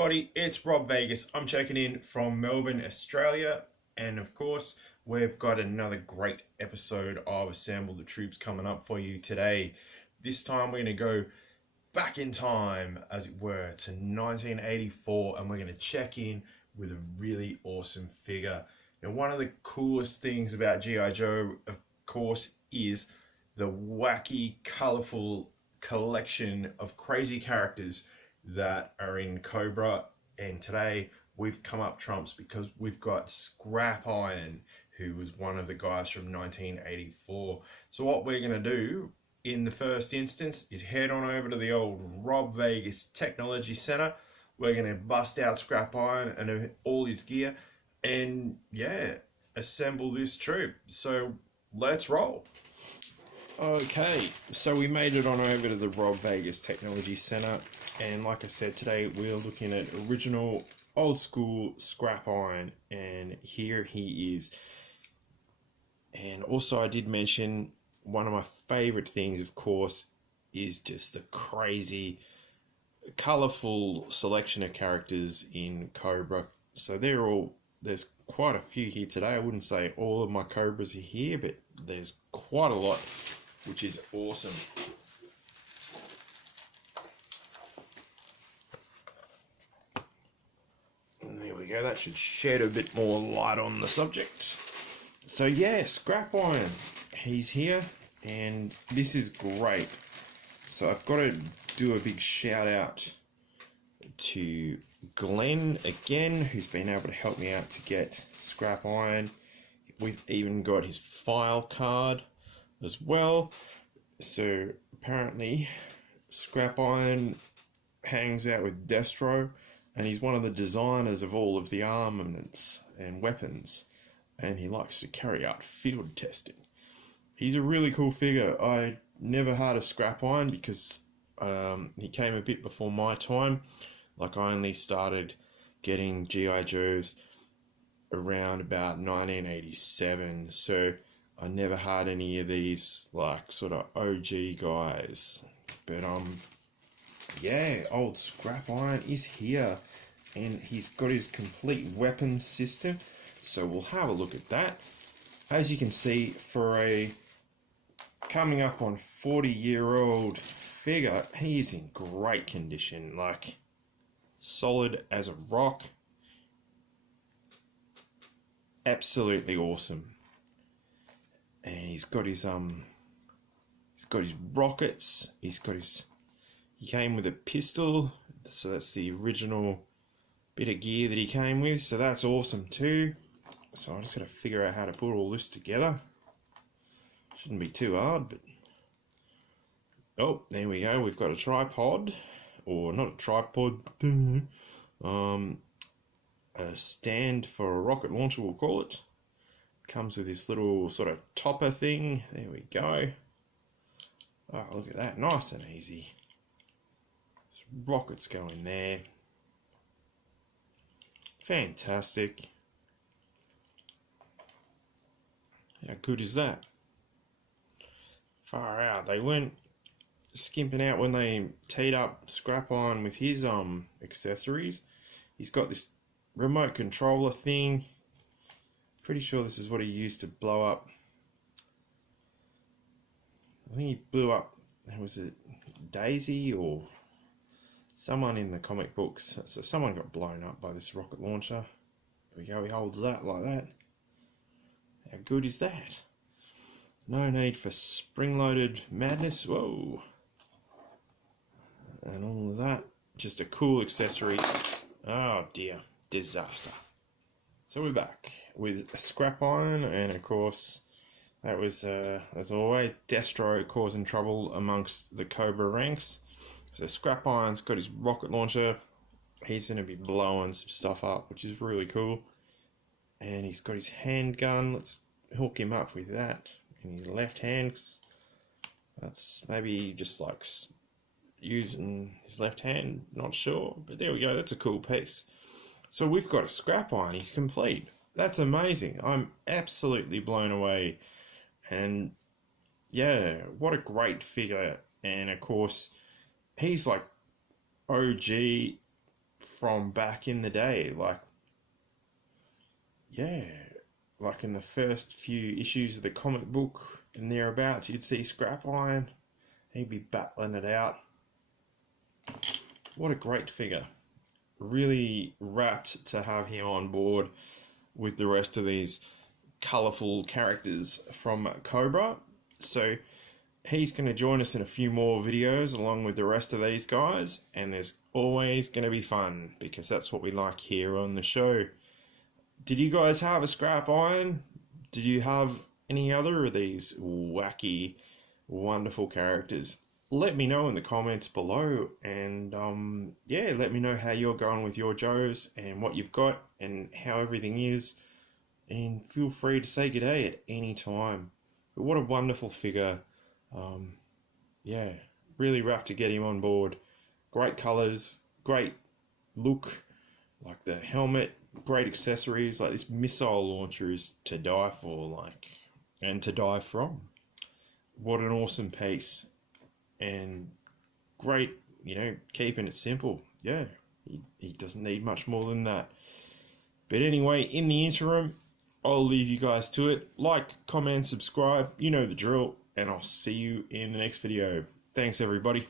everybody, it's Rob Vegas. I'm checking in from Melbourne, Australia, and of course we've got another great episode of Assemble the Troops coming up for you today. This time we're going to go back in time, as it were, to 1984, and we're going to check in with a really awesome figure. Now, one of the coolest things about G.I. Joe, of course, is the wacky, colourful collection of crazy characters that are in Cobra. And today we've come up trumps because we've got Scrap Iron, who was one of the guys from 1984. So what we're going to do in the first instance is head on over to the old Rob Vegas Technology Center. We're going to bust out Scrap Iron and all his gear and assemble this troop. So let's roll. Okay, so we made it on over to the Rob Vegas Technology Center, and like I said, today we're looking at original old school Scrap Iron, and here he is. And also I did mention one of my favorite things, of course, is just the crazy colorful selection of characters in Cobra. So there's quite a few here today. I wouldn't say all of my Cobras are here, but there's quite a lot, which is awesome. And there we go, that should shed a bit more light on the subject. So yeah, Scrap Iron, he's here, and this is great. So I've got to do a big shout out to Glenn again, who's been able to help me out to get Scrap Iron. We've even got his file card as well. So apparently Scrap Iron hangs out with Destro, and he's one of the designers of all of the armaments and weapons, and he likes to carry out field testing. He's a really cool figure. I never had a Scrap Iron because he came a bit before my time. Like, I only started getting G.I. Joes around about 1987, so I never had any of these like sort of OG guys. But yeah, old Scrap Iron is here, and he's got his complete weapons system, so we'll have a look at that. As you can see, for a coming up on 40-year-old figure, he is in great condition, like solid as a rock. Absolutely awesome. And he's got his rockets. He came with a pistol, so that's the original bit of gear that he came with, so that's awesome too. So I just got to figure out how to put all this together. Shouldn't be too hard, but oh, there we go. We've got a tripod, or not a tripod, a stand for a rocket launcher, we'll call it. Comes with this little sort of topper thing. There we go. Oh, look at that, nice and easy. Rockets go in there. Fantastic. How good is that? Far out. They weren't skimping out when they teed up Scrap Iron with his accessories. He's got this remote controller thing. Pretty sure this is what he used to blow up. I think he blew up, was it Daisy or someone in the comic books? So someone got blown up by this rocket launcher. There we go, he holds that like that. How good is that? No need for spring-loaded madness. Whoa. And all of that. Just a cool accessory. Oh dear. Disaster. So we're back with Scrap Iron, and of course that was, as always, Destro causing trouble amongst the Cobra ranks. So Scrap Iron's got his rocket launcher. He's going to be blowing some stuff up, which is really cool. And he's got his handgun. Let's hook him up with that in his left hand. That's maybe just like using his left hand, not sure. But there we go, that's a cool piece. So we've got a Scrap Iron, he's complete. That's amazing. I'm absolutely blown away. And yeah, what a great figure. And of course, he's like OG from back in the day. Like, yeah, like in the first few issues of the comic book and thereabouts, you'd see Scrap Iron. He'd be battling it out. What a great figure. Really rapt to have him on board with the rest of these colourful characters from Cobra. So he's going to join us in a few more videos along with the rest of these guys, and there's always going to be fun because that's what we like here on the show. Did you guys have a Scrap Iron? Did you have any other of these wacky, wonderful characters? Let me know in the comments below, and yeah, let me know how you're going with your Joes and what you've got and how everything is, and feel free to say good day at any time. But what a wonderful figure. Yeah, really rapt to get him on board. Great colours, great look, like the helmet, great accessories. Like, this missile launcher is to die for, like, and to die from. What an awesome piece. And great, you know, keeping it simple. Yeah, he doesn't need much more than that. But anyway, in the interim, I'll leave you guys to it. Like, comment, subscribe, you know the drill, and I'll see you in the next video. Thanks, everybody.